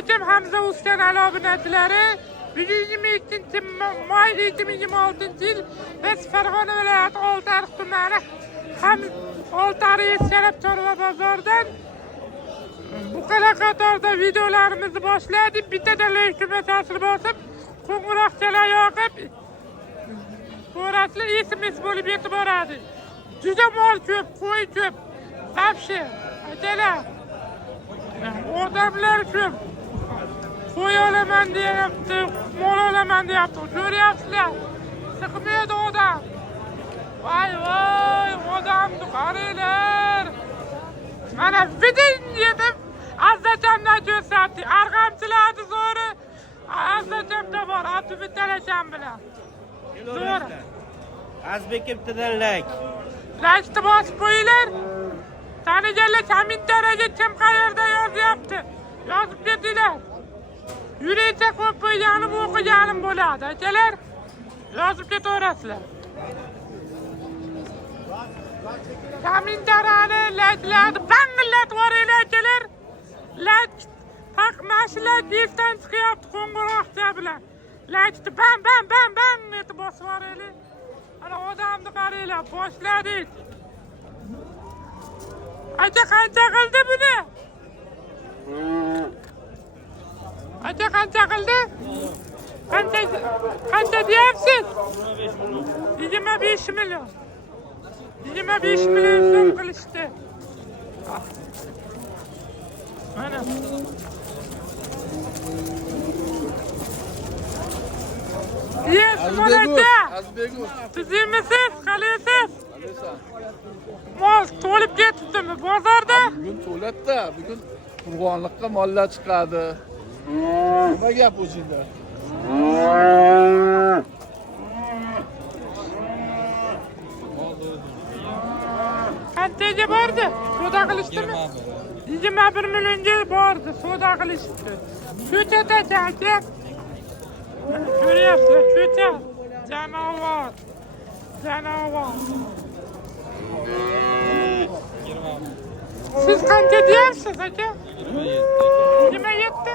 Assalamualaikum Hamza Usta'n alobinachilari. Bugun 22-may 2026-yil biz Farg'ona viloyati Oltiariq tumani Oltiariq Sharaf chorva bozoridan bu qatorda videolarimizni boshladik. Bittadan like tugmasini bosib, qo'ng'iroqchalar yoqib, so'raslar SMS bo'lib yetib boradi. Juda mol ko'p, qo'y ko'p. Вообще, akalar, odamlar ko'p. Qo'y olaman deyapti, mol olaman deyapti. Ko'ryapsizlar, siqmaydi odam. Voy, odamni qaranglar. Mana vidin yetib, Azzachamdan ko'rsatdik. Arg'amchilarni zo'ri Azzachamda bor, Abdubital akam bilan. Zo'r. Azbekka bittadan like. Like'ni bosib qo'yinglar. Taniganlar kommentariyaga kim qayerda yozyapti, yozib ketinglar. Yuringcha qo'yib qo'yganim o'qiganim bo'ladi, akalar. Yozib ketaverasizlar. Kommentariyani, like'larni bangillatib yuboringlar, akalar. Like taqmashilar esdan chiqyapti qo'ng'iroqcha bilan. Like'ni bam etib bosib yuboringlar. Ana odamni qaranglar, boshladik. Aka qancha qildi buni? Aka qancha qildi? Qancha deyapsiz? 25 million. 25 million so'm qilishdi. Mana. Yes, bo'ladi. Tuzimisiz, qalaysiz? Mol to'lib ketibdimi bozorda? Bugun to'latda, bugun qurg'onliqqa mollar chiqadi. Nima gap o'zingda? Qanchaga bordi? Savdo qilishdimi? 21 millionga bordi, savdo qilishdi. Ko'chat aka. Ko'ryapsizlar, ko'chat. Janovar. Siz qancha deyapsiz aka? 27.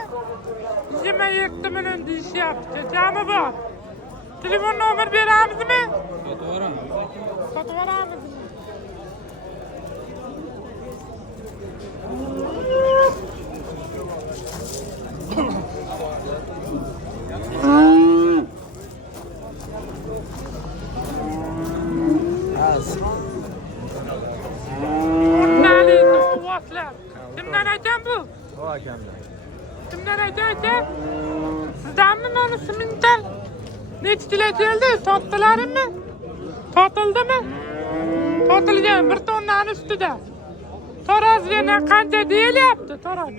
27 million deyishyapti. Jami bor. Telefon nomer beramizmi? Sotib yuboramiz. Kimdan aytgan bu? O akamdan. Kimdan aytgan? Sizdanmi mana simental? Necha kilo keldi? Totdilarmi? Totildimi? Totilgan 1 tonnani ustida. Taroziga qancha deyilyapti? Taroz.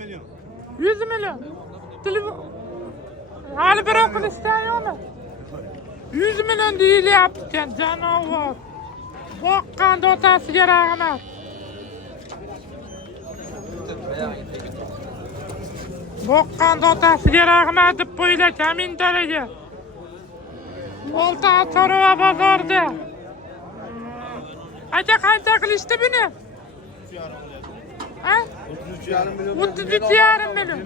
100 million. Hali bir o'qilishdan yo'qmi? 100 million deyilyapti ekan, janovar. Boqqan otasiga rahmat. Boqqan otasiga rahmat deb qo'yinglar kommentariyaga. Oltiariq chorva bozorida. Aka qancha qilishdi buni? 33,5 million.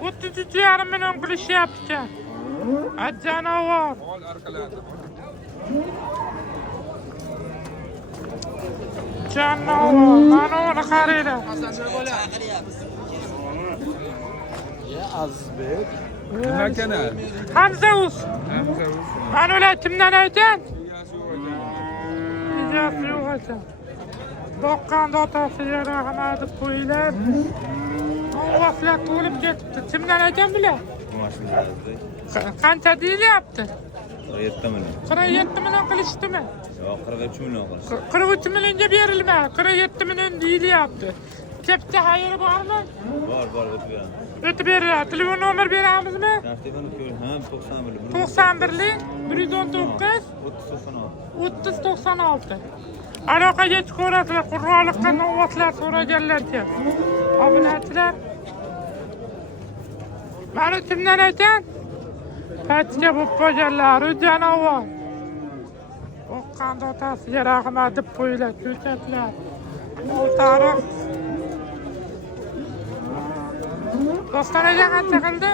33,5 million qilishyapti ekan. Janovar. Janovar, mana uni qaranglar. Azbek. Nima kanal? Hamza Us. Mana ular kimdan aytgan? Ijozat yo'q ekan. Boqqan otasiga rahmat deb qo'yinglar. Ovozlar to'lib ketibdi. Kimdan aytgan bular? Qancha deyilyapti? 47 million. 47 million qilishdimi? Yo'q, 43 million qilishdi. 43 millionga berilmadi. 47 million deyilyapti. Katta xayri bormi? Bor, o'tib beramiz. O'tib beriladi. Telefon nomer beramizmi? Telefon ham 91lik 119 3096. Aloqaga chiqaverasizlar. Qurg'onliqqa novvotlar so'raganlarga. Obunachilar. Mana kimdan aytgan? Pachka bo'lib qolganlar, janovar. Boqqan otasiga rahmat deb qo'yinglar, ko'chatlar. Oltiariq Do'stanaga qancha qildi?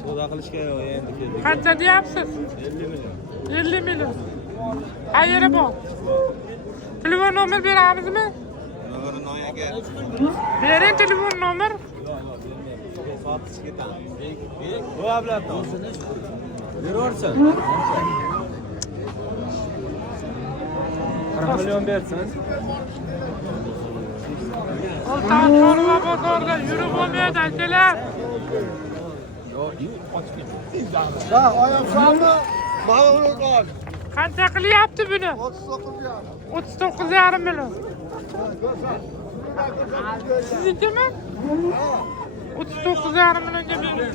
Savdo qilishga yo'q endi keldik. Qancha deyapsiz? 50 million. 50 million. Qayeri bor? Telefon nomer beramizmi? Nomerini oyaga. Bering telefon nomer. Sotish ketadi. Bu ablat. Berorsan. 40 million bersin. Oltan Chorva bozorda yurib olmaydi akalar. Ha, oyam sog'mi? Ma'lumot qol. Qancha qilyapti buni? 39,5 million. Siznikimi? 39,5 millionga bering.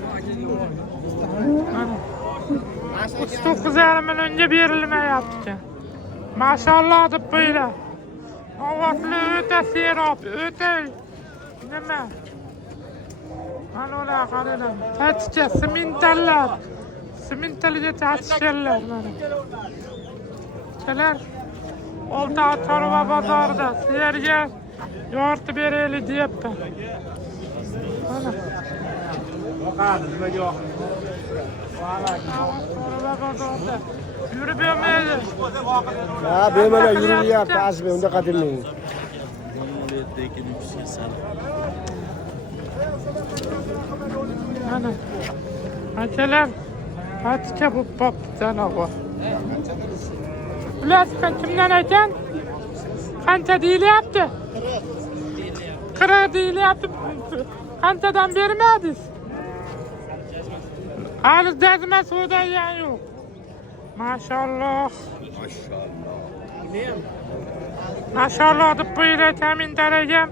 39,5 millionga berilmayapti ekan. Maşallah deb qo'yinglar. Ovozli o'ta serob, o'ta nima? Mana ular qaranglar. Tachcha simentallar. Simentalga tachchalar mana. Kelar. Oltan Chorva bozorida sizlarga yoritib beraylik deyapman. Mana. Yo'qadi, nimaga yo'q? Chorva bozorida yurib yurmaydi. Ha, bemalol yurayapti, asli unda qadiming. Mana. Akalar, pachka bo'lib qopti janobi. Ular kimdan ekan? Qancha deyilyapti? 40 deyilyapti. Qanchadan bermadingiz? Hali jazma savdo yo'q. Maşallah. Maşallah deb qo'yinglar kommentariyaga.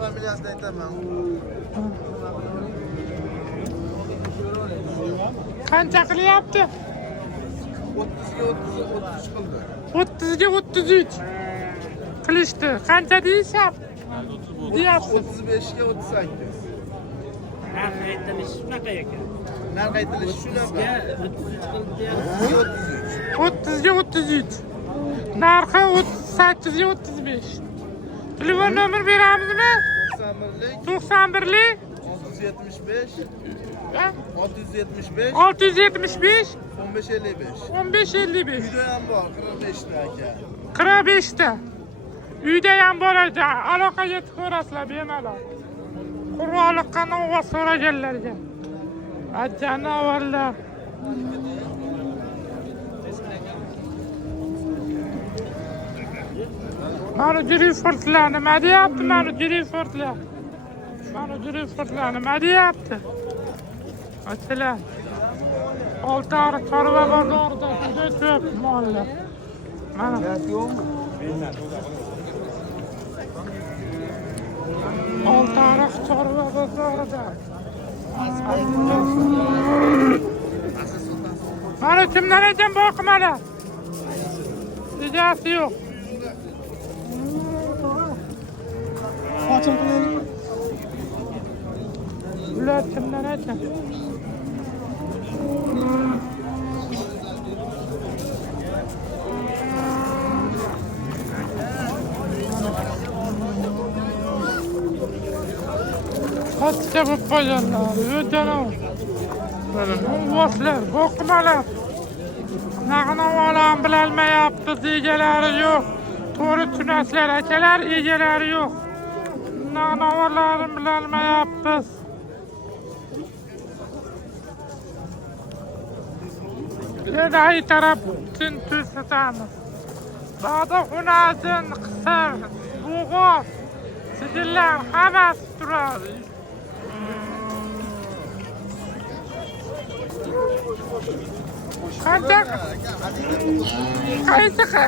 Familiyasini aytaman. Qancha qilyapti? 30 ga 33 qildi. 30 ga 33 qilishdi. Qancha deyapsiz? Deyapsiz. 35 ga 38. Narx aytilishi shunaqa ekan. Narx aytilishi shunaqa. 30 ga 33. Narxi 38 ga 35. Telefon nomer beramizmi? 91lik 675 ha? 675 675 1555. 1555. Uyda ham bor 45 ta aka. 45 ta. Uyda ham bor edi. Aloqaga ko'rasizlar bemalol. Qur'onlikqa ovoz so'raganlarga. Janovarlar. Mana Grifortlar nima deyapti? Mana Grifortlar. Mana Grifortlar nima deyapti? Akalar. Oltan Chorva bozorida juda ko'p mollar. Mana. Oltan Chorva bozorida. Mana kimdan ekan boqmalar? Egasi yo'q. Ular kimdan ekan? Kaçta bu pajanlar, ödenen. Uvaslar, boqmalar. Naqna olam bilolmayapti, egalari yo'q. To'g'ri tushunasizlar, akalar, egalari yo'q. Naqnavalarim bilolmayapmiz. Leday tarafdan ko'rsatamiz. Bog'da xunajin, qisir, bo'g'oz, sigirlar hammasi turadi. Qancha?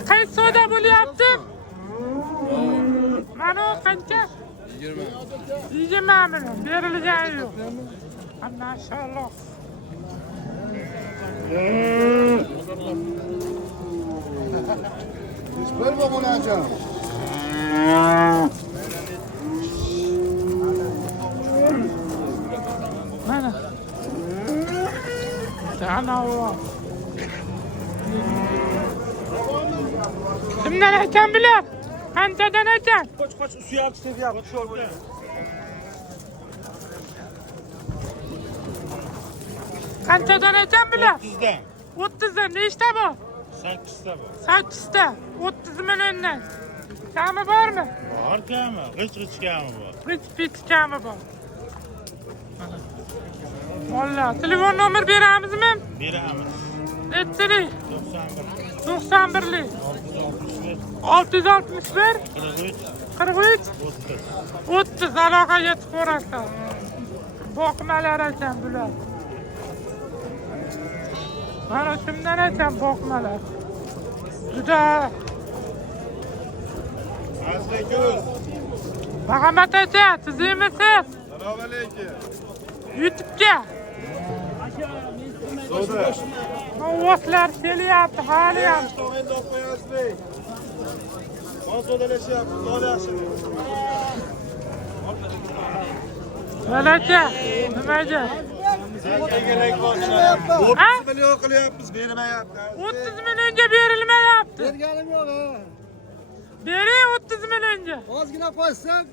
Qaysi savdo bo'lyapti? Mana qancha? 20 million. Berilgani yo'q. Maşallah. Qo'l bo'g'onajon. Mana. Canavar. Kimdan ekan bular? Qanchadan ekan? Qoch, suyak sevyap. Qanchadan ekan bular? 30dan. 30dan nechta bor? 8ta bor. 8ta. 30 milliondan. Kami bormi? Bor kami, g'ich kami bor. G'ich kami bor. Vallahi telefon nomer beramizmi? Beramiz. Nechilik? 91. 91lik. 661 43. 30 aloqaga chiqaverasiz. Boqmalar ekan bular. Mana shundan ekan boqmalar. Juda Muhammad aka, sizmisiz? Assalomu alaykum. YouTube'ga. So'da. Ovozlar kelyapti hali ham. To'g'ri olib qo'yasizlar. So'dalashyapti, to'g'ri yaxshimi? Malaka, nimaga? Senga kerak bo'lsa 30 million qilyapmiz, bermayapti. 30 millionga berilmayapti. Berganim yo'q ha. Bering 30 millionga. Ozgina qo'shsam,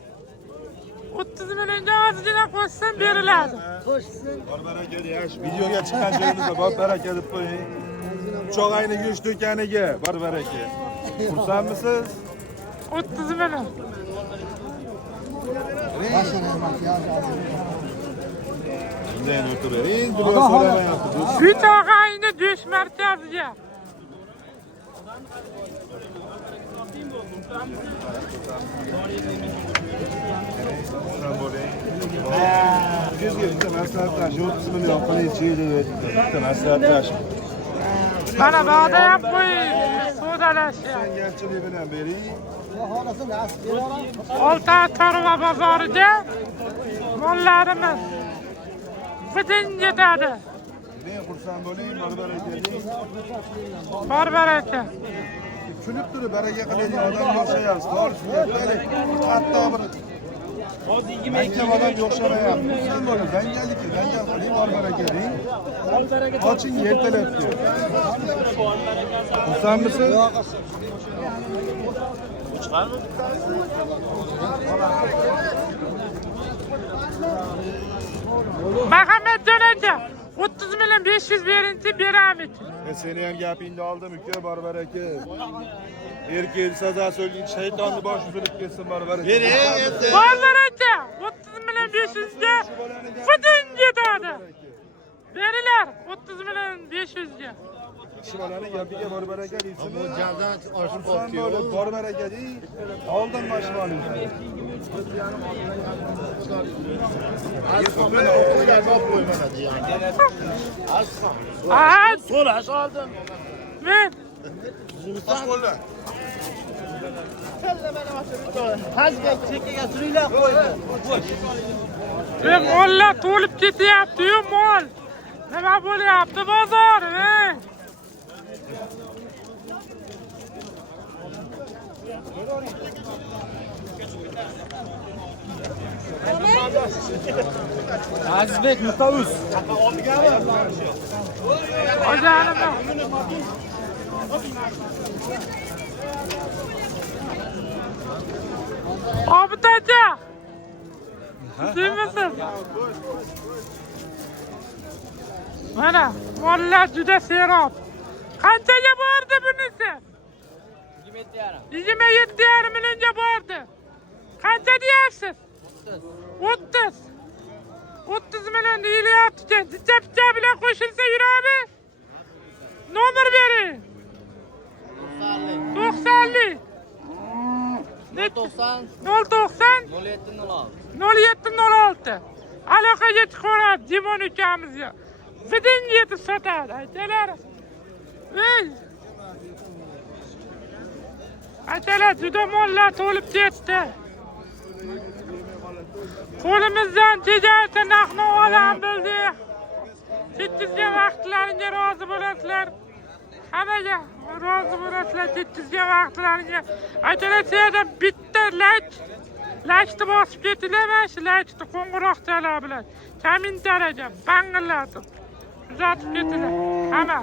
30 millionga ozgina qo'shsam beriladi. qo'shsin. Bor baraka deyash, videoga chiqqan joyingizda bor baraka deb qo'ying. Uchoq ayni go'sht do'kaniga bor baraka. Xursandmisiz? 30 million. Bunday o'tiring, endi bu so'ramayapti. 3 og'ayni go'sht markaziga. Bitta maslahatlash, 30 million qilinchi bitta maslahatlash. Mana bog'da ham qo'ying, sodalashing. Ganchilik bilan bering. Xohlasa nasib beraman. Olta chorva bozorida mollarimiz butun yetadi. Men xursand bo'ling, bor baraka deng. Bor baraka. Kulib turib baraka qiladigan odam o'xshayapsiz. To'g'ri, hatto bir hozir 22 odam o'xshamayapti. Xursand bo'ling, dangal qiling, bor baraka deng. Oching ertalabki. Xursandmisiz? Muhammadjon aka, 30 million 500 berinchi beramiz. Seni ham gapingni oldim, uka, bor baraka. Erkak saza so'lgin shaytonni boshi uzilib ketsin, bor baraka. Bering endi. Bor baraka. 30 million 500 ga butun yetadi. Berilar 30 million 500 ga. Kishi bolani gapiga bor baraka deysiz. Bu javdan oshib qoldi. Bor baraka deng. Oldim mashinaningizni. Aha, So'rash oldim. men Hajga chekkaga suringlar qo'ydi. mollar to'lib ketyapti-yu, mol. Nima bo'lyapti bozor, Azizbek Mustavus. Ojanim. Obid aka. Sizmisiz? Mana mollar juda serob. Qanchaga bordi bunisi? 27,5 millionga bordi. Qancha deyapsiz? 30. 30 million deyilyapti. Jicha bilan qo'shilsa yuradi. Nomer bering. 90. 90 090 0706. Aloqaga chiqaveradi Jimon ukamizga. Bidin yetib sotadi, aytalar. Ey! Aytalar, juda mollar to'lib ketdi. Qo'limizdan kelgancha narx-navodan bildik. Ketizga vaqtlaringga rozi bo'lasizlar. Hammaga rozi bo'lasizlar ketizga vaqtlaringga. Aytalar, sizlardan bitta laykni bosib ketinglar, mana shu laykni qo'ng'iroqchalar bilan kommentariyaga bangillatib uzatib ketinglar. Hamma